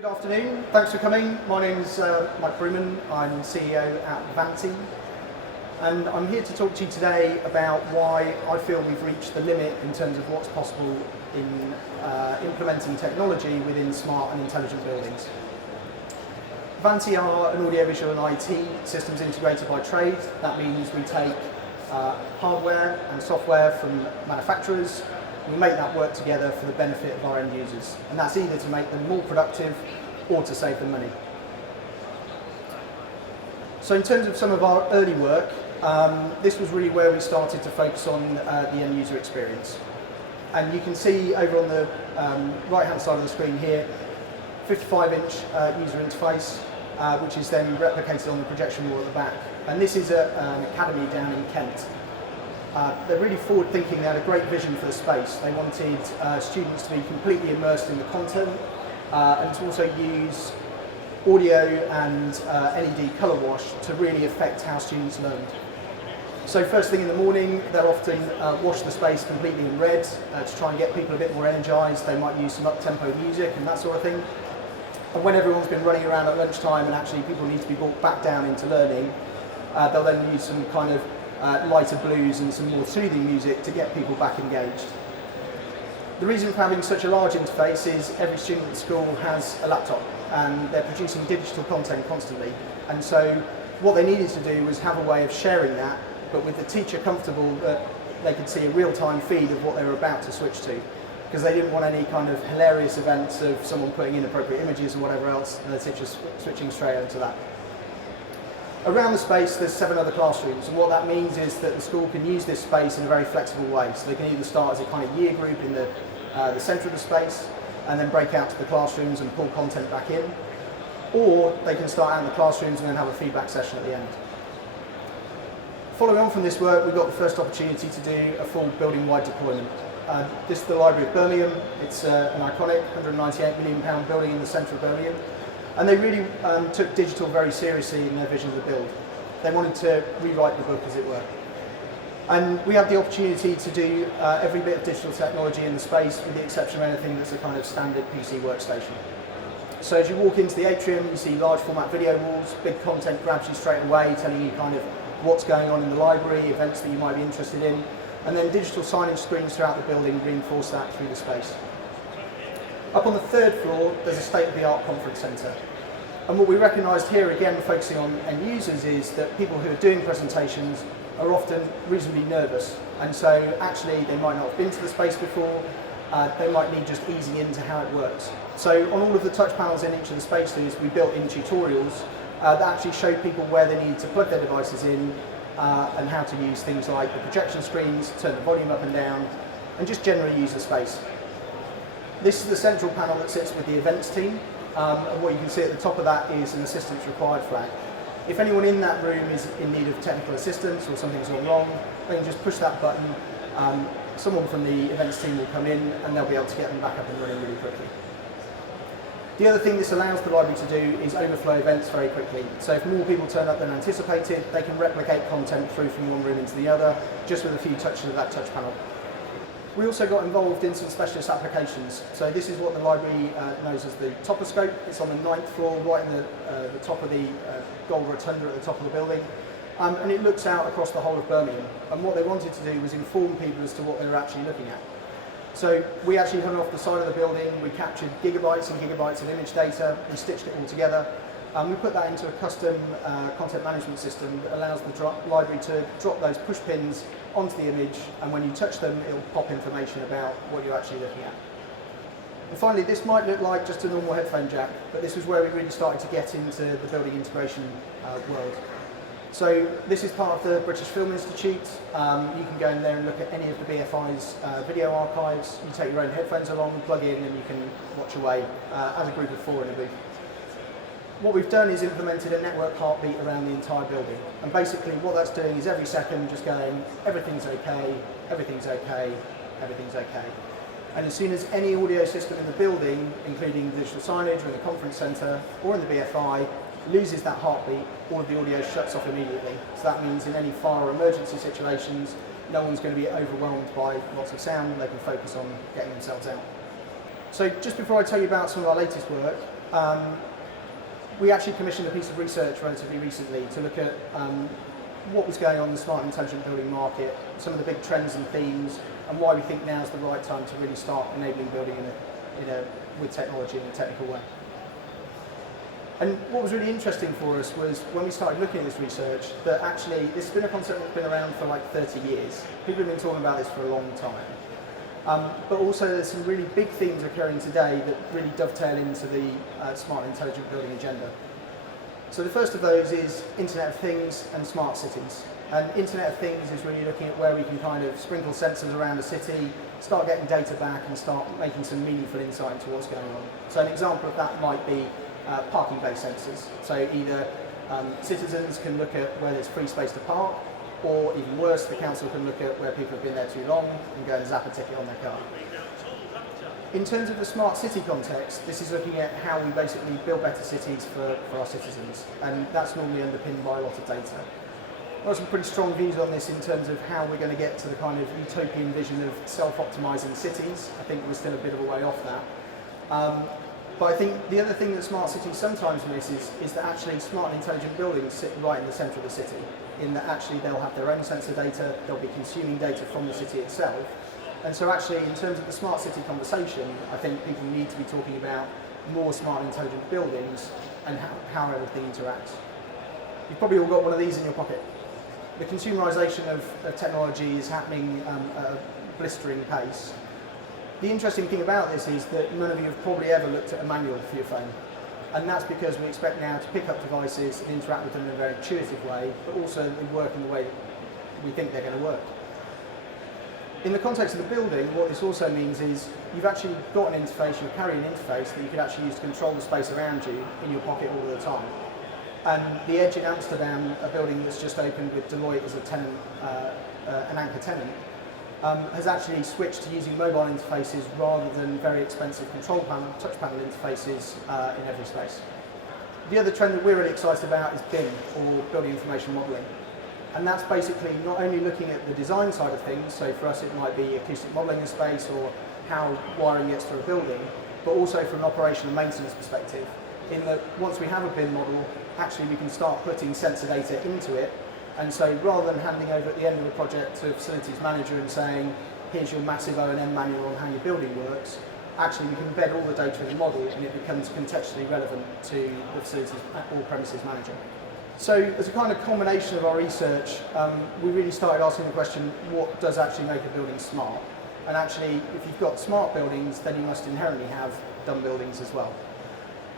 Good afternoon, thanks for coming. My name's Brooman, I'm CEO at Vanti, and I'm here to talk to you today about why I feel we've reached the limit in terms of what's possible in implementing technology within smart and intelligent buildings. Vanti are an audiovisual and IT systems integrator by trade. That means we take hardware and software from manufacturers. We make that work together for the benefit of our end users, and that's either to make them more productive or to save them money. So in terms of some of our early work, this was really where we started to focus on the end user experience. And you can see over on the right hand side of the screen here, 55-inch user interface, which is then replicated on the projection wall at the back. And this is an academy down in Kent. They're really forward-thinking. They had a great vision for the space. They wanted students to be completely immersed in the content and to also use audio and LED colour wash to really affect how students learned. So first thing in the morning, they'll often wash the space completely in red to try and get people a bit more energised. They might use some up-tempo music and that sort of thing. And when everyone's been running around at lunchtime and actually people need to be brought back down into learning, they'll then use some kind of lighter blues and some more soothing music to get people back engaged. The reason for having such a large interface is every student at school has a laptop and they're producing digital content constantly. And so what they needed to do was have a way of sharing that, but with the teacher comfortable that they could see a real-time feed of what they were about to switch to, because they didn't want any kind of hilarious events of someone putting inappropriate images or whatever else and the teacher switching straight over to that. Around the space there's 7 other classrooms, and what that means is that the school can use this space in a very flexible way. So they can either start as a kind of year group in the centre of the space and then break out to the classrooms and pull content back in, or they can start out in the classrooms and then have a feedback session at the end. Following on from this work, we got the first opportunity to do a full building-wide deployment. This is the Library of Birmingham. It's an iconic £198 million building in the centre of Birmingham. And they really took digital very seriously in their vision of the build. They wanted to rewrite the book, as it were. And we had the opportunity to do every bit of digital technology in the space, with the exception of anything that's a kind of standard PC workstation. So as you walk into the atrium, you see large format video walls, big content grabs you straight away, telling you kind of what's going on in the library, events that you might be interested in, and then digital signage screens throughout the building reinforce that through the space. Up on the 3rd floor, there's a state-of-the-art conference centre. And what we recognised here, again focusing on end users, is that people who are doing presentations are often reasonably nervous. And so actually they might not have been to the space before, they might need just easing into how it works. So on all of the touch panels in each of the spaces, we built in tutorials that actually showed people where they need to plug their devices in and how to use things like the projection screens, turn the volume up and down, and just generally use the space. This is the central panel that sits with the events team, and what you can see at the top of that is an assistance required flag. If anyone in that room is in need of technical assistance or something's gone wrong, they can just push that button, someone from the events team will come in and they'll be able to get them back up and running really quickly. The other thing this allows the library to do is overflow events very quickly. So if more people turn up than anticipated, they can replicate content through from one room into the other, just with a few touches of that touch panel. We also got involved in some specialist applications. So this is what the library knows as the toposcope. It's on the 9th floor, right in the top of the gold rotunda at the top of the building. And it looks out across the whole of Birmingham. And what they wanted to do was inform people as to what they were actually looking at. So we actually hung off the side of the building, we captured gigabytes and gigabytes of image data, we stitched it all together, and we put that into a custom content management system that allows the library to drop those push pins onto the image, and when you touch them, it'll pop information about what you're actually looking at. And finally, this might look like just a normal headphone jack, but this was where we really started to get into the building integration world. So this is part of the British Film Institute. You can go in there and look at any of the BFI's video archives. You take your own headphones along, plug in, and you can watch away as a group of 4 in a booth. What we've done is implemented a network heartbeat around the entire building. And basically what that's doing is every second just going, everything's okay, everything's okay, everything's okay. And as soon as any audio system in the building, including the digital signage or in the conference centre or in the BFI, loses that heartbeat, all of the audio shuts off immediately. So that means in any fire or emergency situations, no one's going to be overwhelmed by lots of sound, they can focus on getting themselves out. So just before I tell you about some of our latest work, we actually commissioned a piece of research relatively recently to look at what was going on in the smart and intelligent building market, some of the big trends and themes, and why we think now is the right time to really start enabling building with technology in a technical way. And what was really interesting for us was when we started looking at this research, that actually this has been a concept that's been around for like 30 years. People have been talking about this for a long time. But also there's some really big themes occurring today that really dovetail into the smart and intelligent building agenda. So the first of those is Internet of Things and smart cities. And Internet of Things is really looking at where we can kind of sprinkle sensors around a city, start getting data back and start making some meaningful insight into what's going on. So an example of that might be parking-based sensors. So either citizens can look at where there's free space to park, or even worse, the council can look at where people have been there too long and go and zap a ticket on their car. In terms of the smart city context, this is looking at how we basically build better cities for our citizens, and that's normally underpinned by a lot of data. I've got some pretty strong views on this in terms of how we're going to get to the kind of utopian vision of self-optimizing cities. I think we're still a bit of a way off that. But I think the other thing that smart cities sometimes miss is that actually smart and intelligent buildings sit right in the centre of the city, in that actually they'll have their own sensor data, they'll be consuming data from the city itself. And so actually in terms of the smart city conversation, I think people need to be talking about more smart and intelligent buildings and how everything interacts. You've probably all got one of these in your pocket. The consumerisation of technology is happening at a blistering pace. The interesting thing about this is that none of you have probably ever looked at a manual for your phone. And that's because we expect now to pick up devices and interact with them in a very intuitive way, but also they work in the way that we think they're going to work. In the context of the building, what this also means is you've actually got an interface, you're carrying an interface that you could actually use to control the space around you in your pocket all the time. And the Edge in Amsterdam, a building that's just opened with Deloitte as a tenant, an anchor tenant, has actually switched to using mobile interfaces rather than very expensive control panel, touch panel interfaces in every space. The other trend that we're really excited about is BIM, or Building Information Modelling. And that's basically not only looking at the design side of things, so for us it might be acoustic modelling of space or how wiring gets through a building, but also from an operational maintenance perspective, in that once we have a BIM model, actually we can start putting sensor data into it. And so rather than handing over at the end of a project to a facilities manager and saying, here's your massive O&M manual on how your building works, actually we can embed all the data in the model and it becomes contextually relevant to the facilities or premises manager. So as a kind of culmination of our research, we really started asking the question, what does actually make a building smart? And actually, if you've got smart buildings, then you must inherently have dumb buildings as well.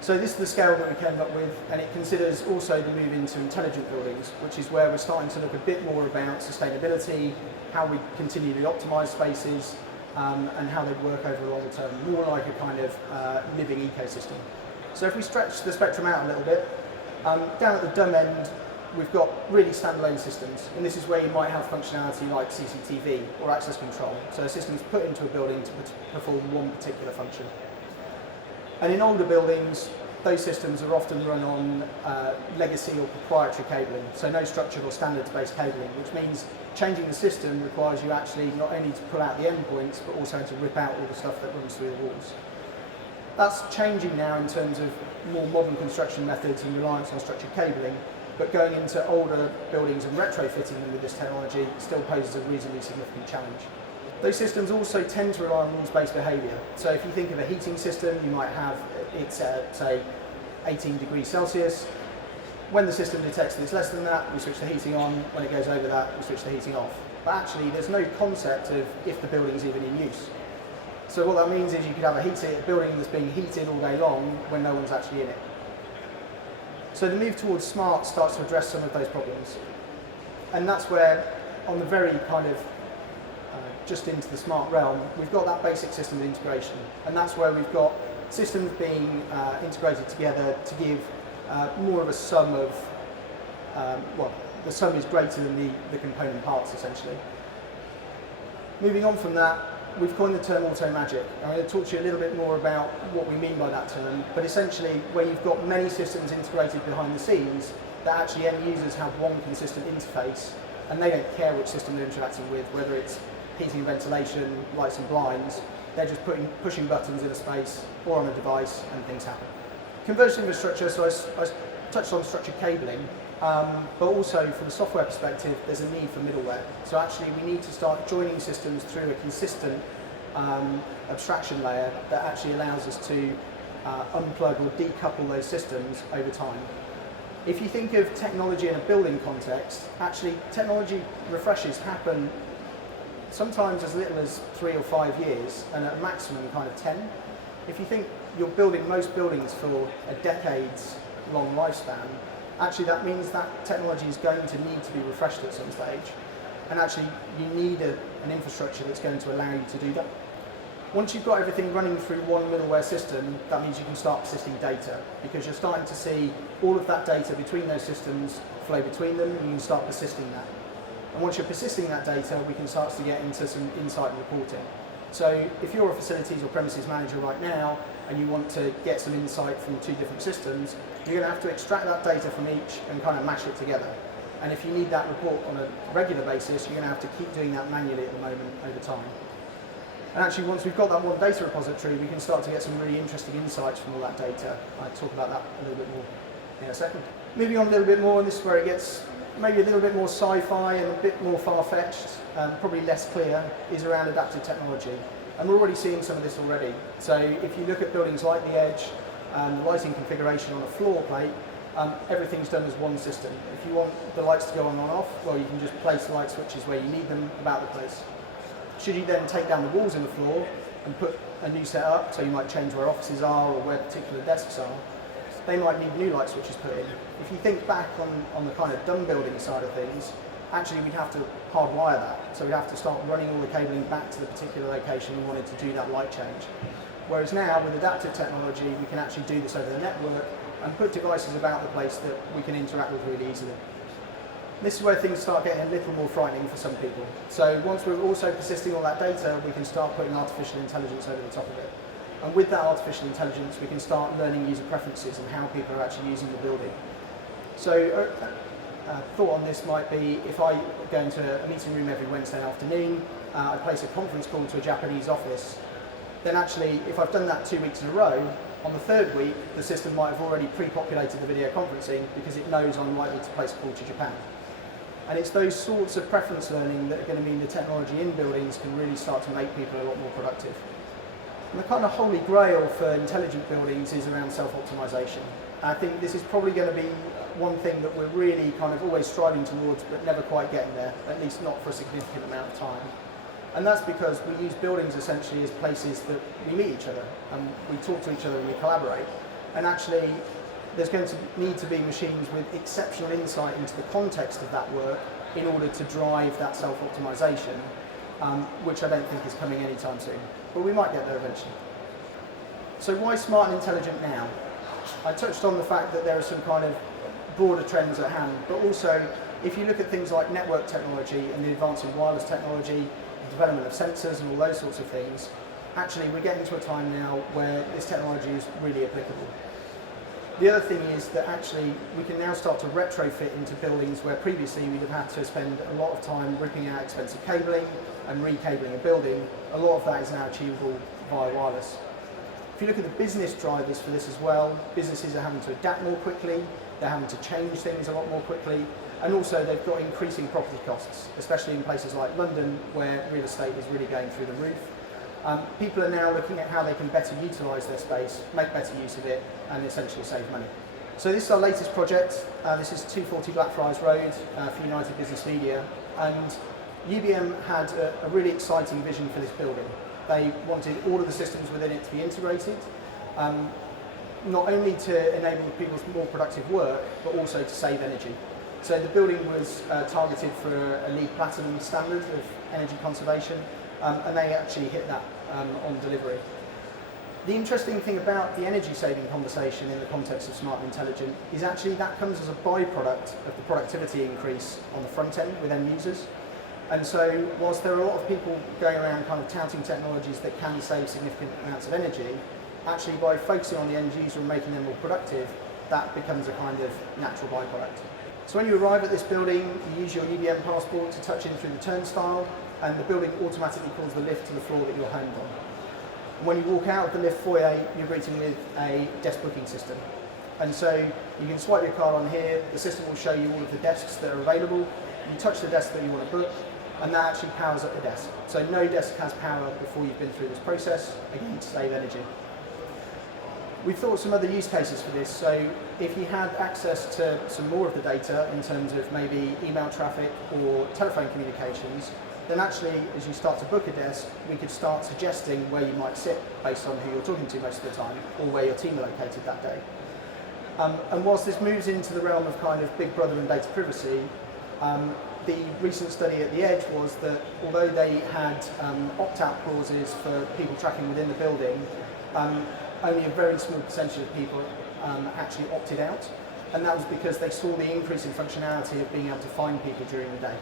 So this is the scale that we came up with, and it considers also the move into intelligent buildings, which is where we're starting to look a bit more about sustainability, how we continually optimise spaces, and how they work over the long term, more like a kind of living ecosystem. So if we stretch the spectrum out a little bit, down at the dumb end, we've got really standalone systems, and this is where you might have functionality like CCTV or access control. So a system is put into a building to perform one particular function. And in older buildings, those systems are often run on legacy or proprietary cabling, so no structured or standards-based cabling, which means changing the system requires you actually not only to pull out the endpoints, but also to rip out all the stuff that runs through the walls. That's changing now in terms of more modern construction methods and reliance on structured cabling, but going into older buildings and retrofitting them with this technology still poses a reasonably significant challenge. Those systems also tend to rely on rules-based behaviour. So if you think of a heating system, you might have it's at, say, 18 degrees Celsius. When the system detects that it's less than that, we switch the heating on. When it goes over that, we switch the heating off. But actually, there's no concept of if the building's even in use. So what that means is you could have a building that's being heated all day long when no one's actually in it. So the move towards smart starts to address some of those problems. And that's where, on the very kind of just into the smart realm, we've got that basic system of integration. And that's where we've got systems being integrated together to give more of a sum of, the sum is greater than the component parts, essentially. Moving on from that, we've coined the term auto magic. I'm going to talk to you a little bit more about what we mean by that term, but essentially where you've got many systems integrated behind the scenes that actually end users have one consistent interface and they don't care which system they're interacting with, whether it's heating and ventilation, lights and blinds, they're just pushing buttons in a space or on a device and things happen. Converged infrastructure, so I touched on structured cabling, but also from a software perspective, there's a need for middleware. So actually we need to start joining systems through a consistent abstraction layer that actually allows us to unplug or decouple those systems over time. If you think of technology in a building context, actually technology refreshes happen sometimes as little as 3 or 5 years, and at maximum kind of 10. If you think you're building most buildings for a decades long lifespan, actually that means that technology is going to need to be refreshed at some stage, and actually you need an infrastructure that's going to allow you to do that. Once you've got everything running through one middleware system, that means you can start persisting data, because you're starting to see all of that data between those systems flow between them, and you can start persisting that. And once you're persisting that data, we can start to get into some insight reporting. So if you're a facilities or premises manager right now, and you want to get some insight from 2 different systems, you're going to have to extract that data from each and kind of mash it together. And if you need that report on a regular basis, you're going to have to keep doing that manually at the moment over time. And actually, once we've got that one data repository, we can start to get some really interesting insights from all that data. I'll talk about that a little bit more in a second. Moving on a little bit more, and this is where it gets maybe a little bit more sci-fi and a bit more far-fetched, probably less clear, is around adaptive technology. And we're already seeing some of this already. So if you look at buildings like the Edge, the lighting configuration on a floor plate, everything's done as one system. If you want the lights to go on and off, well, you can just place the light switches where you need them about the place. Should you then take down the walls in the floor and put a new set up, so you might change where offices are or where particular desks are, they might need new light switches put in. If you think back on the kind of dumb building side of things, actually we'd have to hardwire that. So we'd have to start running all the cabling back to the particular location we wanted to do that light change. Whereas now, with adaptive technology, we can actually do this over the network and put devices about the place that we can interact with really easily. This is where things start getting a little more frightening for some people. So once we're also persisting all that data, we can start putting artificial intelligence over the top of it. And with that artificial intelligence, we can start learning user preferences and how people are actually using the building. So a thought on this might be, if I go into a meeting room every Wednesday afternoon, I place a conference call to a Japanese office, then actually, if I've done that 2 weeks in a row, on the 3rd week, the system might have already pre-populated the video conferencing because it knows I'm likely to place a call to Japan. And it's those sorts of preference learning that are going to mean the technology in buildings can really start to make people a lot more productive. And the kind of holy grail for intelligent buildings is around self-optimization. I think this is probably going to be one thing that we're really kind of always striving towards, but never quite getting there, at least not for a significant amount of time. And that's because we use buildings essentially as places that we meet each other, and we talk to each other and we collaborate. And actually, there's going to need to be machines with exceptional insight into the context of that work in order to drive that self-optimization, which I don't think is coming anytime soon. But we might get there eventually. So why smart and intelligent now? I touched on the fact that there are some kind of broader trends at hand, but also if you look at things like network technology and the advance in wireless technology, the development of sensors and all those sorts of things, actually we're getting to a time now where this technology is really applicable. The other thing is that actually we can now start to retrofit into buildings where previously we'd have had to spend a lot of time ripping out expensive cabling and recabling a building. A lot of that is now achievable via wireless. If you look at the business drivers for this as well, businesses are having to adapt more quickly, they're having to change things a lot more quickly, and also they've got increasing property costs, especially in places like London where real estate is really going through the roof. People are now looking at how they can better utilise their space, make better use of it, and essentially save money. So this is our latest project. This is 240 Blackfriars Road for United Business Media, and UBM had a really exciting vision for this building. They wanted all of the systems within it to be integrated, not only to enable people's more productive work, but also to save energy. So the building was targeted for a LEED Platinum standard of energy conservation, and they actually hit that on delivery. The interesting thing about the energy saving conversation in the context of smart and intelligent is actually that comes as a byproduct of the productivity increase on the front end with end users. And so whilst there are a lot of people going around kind of touting technologies that can save significant amounts of energy, actually by focusing on the end user and making them more productive, that becomes a kind of natural byproduct. So when you arrive at this building, you use your UBM passport to touch in through the turnstile, and the building automatically calls the lift to the floor that you're homed on. When you walk out of the lift foyer, you're greeted with a desk booking system. And so you can swipe your card on here, the system will show you all of the desks that are available. You touch the desk that you want to book, and that actually powers up the desk. So no desk has power before you've been through this process, again, to save energy. We've thought of some other use cases for this. So if you had access to some more of the data in terms of maybe email traffic or telephone communications, then actually, as you start to book a desk, we could start suggesting where you might sit based on who you're talking to most of the time, or where your team are located that day. And whilst this moves into the realm of kind of Big Brother and data privacy, the recent study at the Edge was that although they had opt-out clauses for people tracking within the building, only a very small percentage of people actually opted out, and that was because they saw the increase in functionality of being able to find people during the day.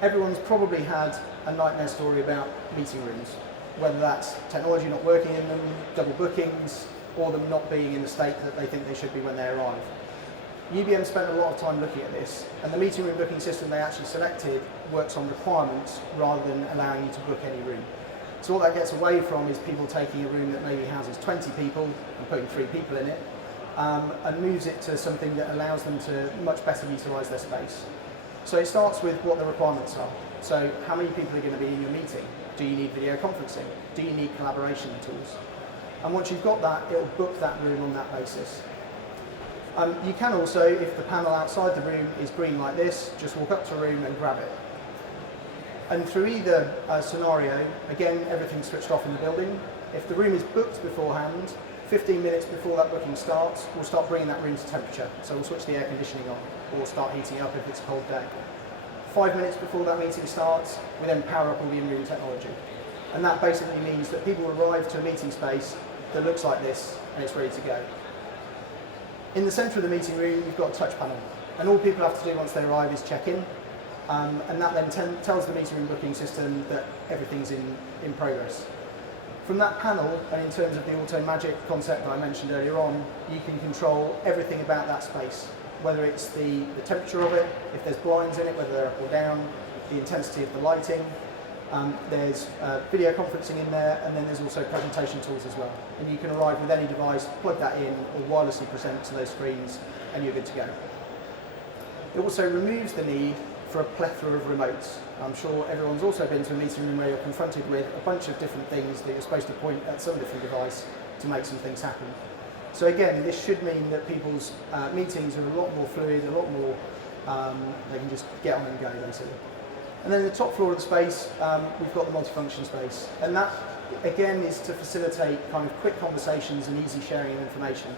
Everyone's probably had a nightmare story about meeting rooms, whether that's technology not working in them, double bookings, or them not being in the state that they think they should be when they arrive. UBM spent a lot of time looking at this, and the meeting room booking system they actually selected works on requirements rather than allowing you to book any room. So what that gets away from is people taking a room that maybe houses 20 people and putting 3 people in it, and moves it to something that allows them to much better utilise their space. So it starts with what the requirements are. So how many people are going to be in your meeting? Do you need video conferencing? Do you need collaboration tools? And once you've got that, it'll book that room on that basis. You can also, if the panel outside the room is green like this, just walk up to a room and grab it. And through either scenario, again, everything's switched off in the building. If the room is booked beforehand, 15 minutes before that booking starts, we'll start bringing that room to temperature. So we'll switch the air conditioning on, or start heating up if it's a cold day. 5 minutes before that meeting starts, we then power up all the in-room technology. And that basically means that people arrive to a meeting space that looks like this, and it's ready to go. In the centre of the meeting room, you've got a touch panel, and all people have to do once they arrive is check in, and that then tells the meeting room booking system that everything's in progress. From that panel, and in terms of the auto magic concept that I mentioned earlier on, you can control everything about that space, whether it's the temperature of it, if there's blinds in it, whether they're up or down, the intensity of the lighting. There's video conferencing in there, and then there's also presentation tools as well. And you can arrive with any device, plug that in, or wirelessly present to those screens, and you're good to go. It also removes the need for a plethora of remotes. I'm sure everyone's also been to a meeting room where you're confronted with a bunch of different things that you're supposed to point at some different device to make some things happen. So again, this should mean that people's meetings are a lot more fluid, a lot more, they can just get on and go basically. And then the top floor of the space, we've got the multifunction space. And that, again, is to facilitate kind of quick conversations and easy sharing of information.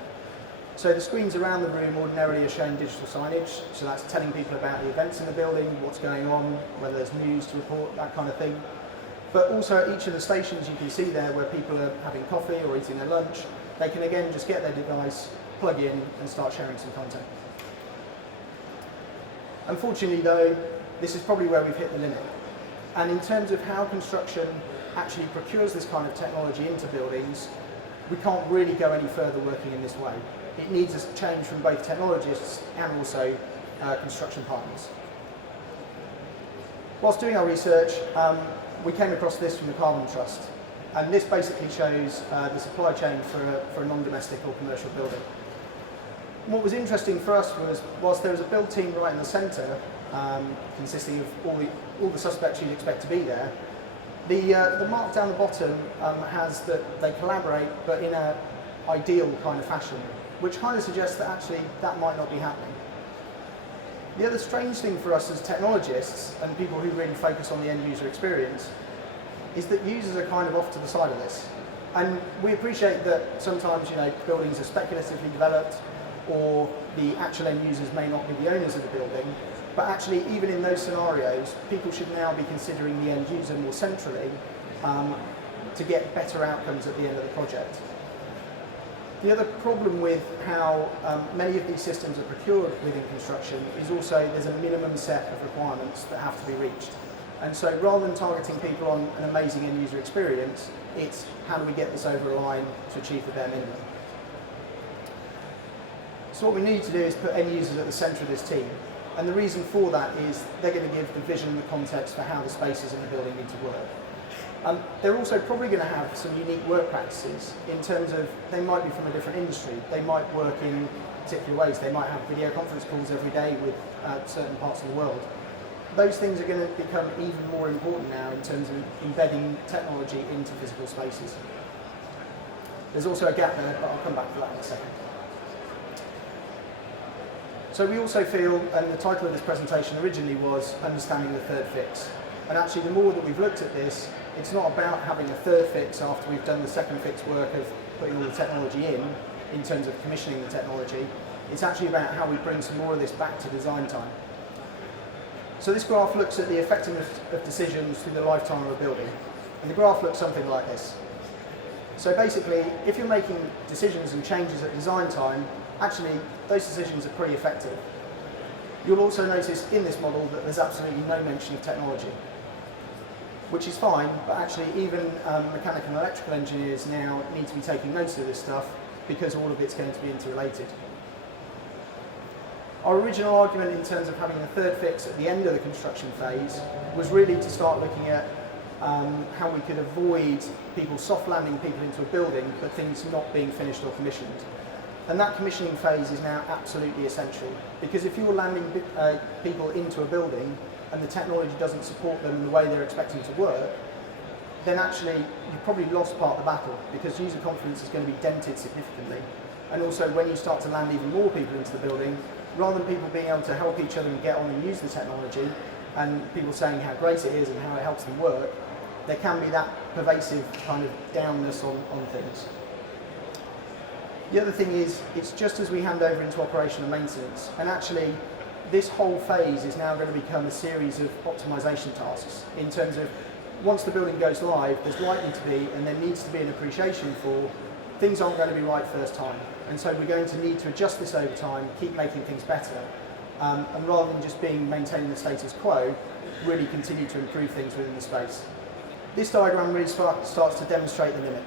So the screens around the room ordinarily are showing digital signage, so that's telling people about the events in the building, what's going on, whether there's news to report, that kind of thing. But also at each of the stations you can see there where people are having coffee or eating their lunch, they can again just get their device, plug in and start sharing some content. Unfortunately though, this is probably where we've hit the limit. And in terms of how construction actually procures this kind of technology into buildings, we can't really go any further working in this way. It needs a change from both technologists and also construction partners. Whilst doing our research, we came across this from the Carbon Trust. And this basically shows the supply chain for a non-domestic or commercial building. And what was interesting for us was, whilst there was a build team right in the centre, consisting of all the suspects you'd expect to be there, the mark down the bottom has that they collaborate, but in an ideal kind of fashion, which kind of suggests that actually that might not be happening. The other strange thing for us as technologists and people who really focus on the end user experience is that users are kind of off to the side of this. And we appreciate that sometimes, buildings are speculatively developed, or the actual end users may not be the owners of the building, but actually even in those scenarios, people should now be considering the end user more centrally to get better outcomes at the end of the project. The other problem with how many of these systems are procured within construction is also there's a minimum set of requirements that have to be reached. And so rather than targeting people on an amazing end user experience, it's how do we get this over a line to achieve the bare minimum. So what we need to do is put end users at the centre of this team. And the reason for that is they're going to give the vision and the context for how the spaces in the building need to work. They're also probably going to have some unique work practices in terms of they might be from a different industry. They might work in particular ways. They might have video conference calls every day with certain parts of the world. Those things are going to become even more important now in terms of embedding technology into physical spaces. There's also a gap there, but I'll come back to that in a second. So we also feel, and the title of this presentation originally was Understanding the Third Fix. And actually the more that we've looked at this, it's not about having a third fix after we've done the second fix work of putting all the technology in terms of commissioning the technology. It's actually about how we bring some more of this back to design time. So this graph looks at the effectiveness of decisions through the lifetime of a building. And the graph looks something like this. So basically, if you're making decisions and changes at design time, actually those decisions are pretty effective. You'll also notice in this model that there's absolutely no mention of technology, which is fine, but actually even mechanical and electrical engineers now need to be taking notice of this stuff because all of it's going to be interrelated. Our original argument in terms of having a third fix at the end of the construction phase was really to start looking at how we could avoid people soft landing people into a building, but things not being finished or commissioned. And that commissioning phase is now absolutely essential, because if you're landing people into a building and the technology doesn't support them in the way they're expecting to work, then actually you've probably lost part of the battle, because user confidence is going to be dented significantly. And also when you start to land even more people into the building, rather than people being able to help each other and get on and use the technology, and people saying how great it is and how it helps them work, there can be that pervasive kind of downness on things. The other thing is, it's just as we hand over into operation and maintenance, and actually this whole phase is now going to become a series of optimization tasks in terms of once the building goes live, there's likely to be, and there needs to be an appreciation for, things aren't going to be right first time. And so we're going to need to adjust this over time, keep making things better, and rather than just maintaining the status quo, really continue to improve things within the space. This diagram really starts to demonstrate the limit.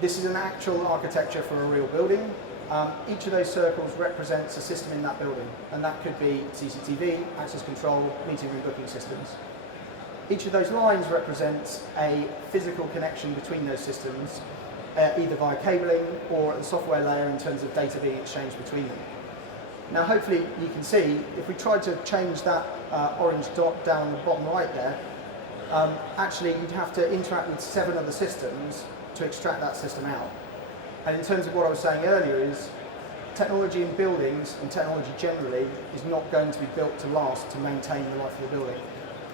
This is an actual architecture for a real building. Each of those circles represents a system in that building, and that could be CCTV, access control, meeting room booking systems. Each of those lines represents a physical connection between those systems, either via cabling or at the software layer in terms of data being exchanged between them. Now hopefully you can see, if we tried to change that orange dot down the bottom right there, actually you'd have to interact with 7 other systems to extract that system out. And in terms of what I was saying earlier is, technology in buildings and technology generally is not going to be built to last to maintain the life of the building.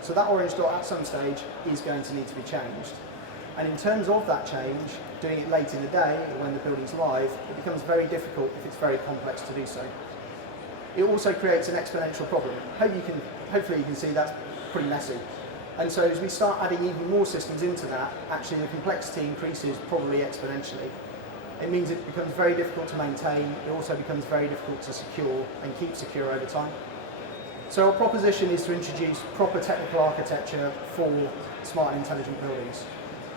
So that orange dot at some stage is going to need to be changed. And in terms of that change, doing it late in the day or when the building's live, it becomes very difficult if it's very complex to do so. It also creates an exponential problem. Hopefully you can see that's pretty messy. And so as we start adding even more systems into that, actually the complexity increases probably exponentially. It means it becomes very difficult to maintain, it also becomes very difficult to secure and keep secure over time. So our proposition is to introduce proper technical architecture for smart and intelligent buildings.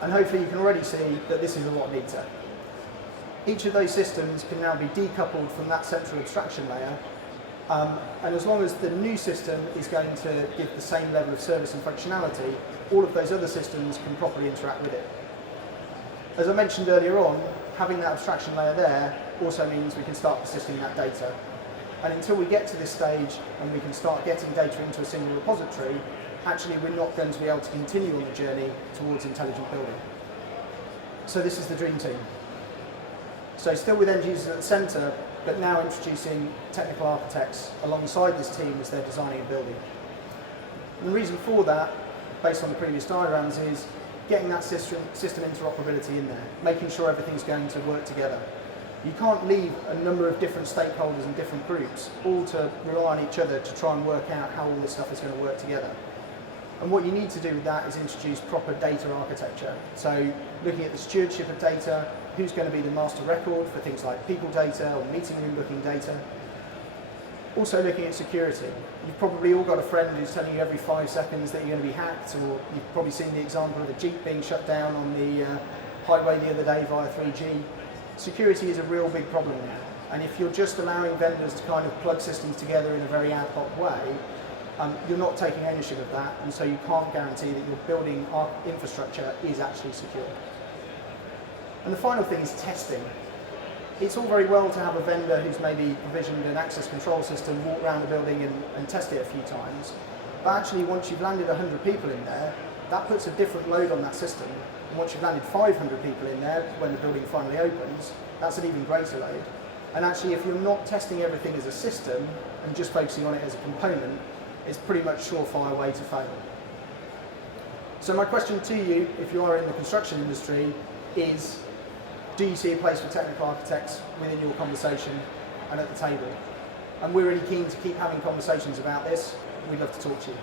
And hopefully you can already see that this is a lot neater. Each of those systems can now be decoupled from that central abstraction layer, and as long as the new system is going to give the same level of service and functionality, all of those other systems can properly interact with it. As I mentioned earlier on, having that abstraction layer there also means we can start persisting that data. And until we get to this stage and we can start getting data into a single repository, actually we're not going to be able to continue on the journey towards intelligent building. So this is the dream team. So still with end users at the centre, but now introducing technical architects alongside this team as they're designing a building. And the reason for that, based on the previous diagrams, is getting that system interoperability in there, making sure everything's going to work together. You can't leave a number of different stakeholders and different groups all to rely on each other to try and work out how all this stuff is going to work together. And what you need to do with that is introduce proper data architecture. So looking at the stewardship of data, who's going to be the master record for things like people data or meeting room booking data. Also looking at security. You've probably all got a friend who's telling you every 5 seconds that you're going to be hacked, or you've probably seen the example of a Jeep being shut down on the highway the other day via 3G. Security is a real big problem now. And if you're just allowing vendors to kind of plug systems together in a very ad hoc way, you're not taking ownership of that, and so you can't guarantee that your building infrastructure is actually secure. And the final thing is testing. It's all very well to have a vendor who's maybe provisioned an access control system, walk around the building and test it a few times, but actually once you've landed 100 people in there, that puts a different load on that system. And once you've landed 500 people in there, when the building finally opens, that's an even greater load. And actually, if you're not testing everything as a system and just focusing on it as a component, it's pretty much surefire way to fail. So my question to you, if you are in the construction industry, is do you see a place for technical architects within your conversation and at the table? And we're really keen to keep having conversations about this. We'd love to talk to you.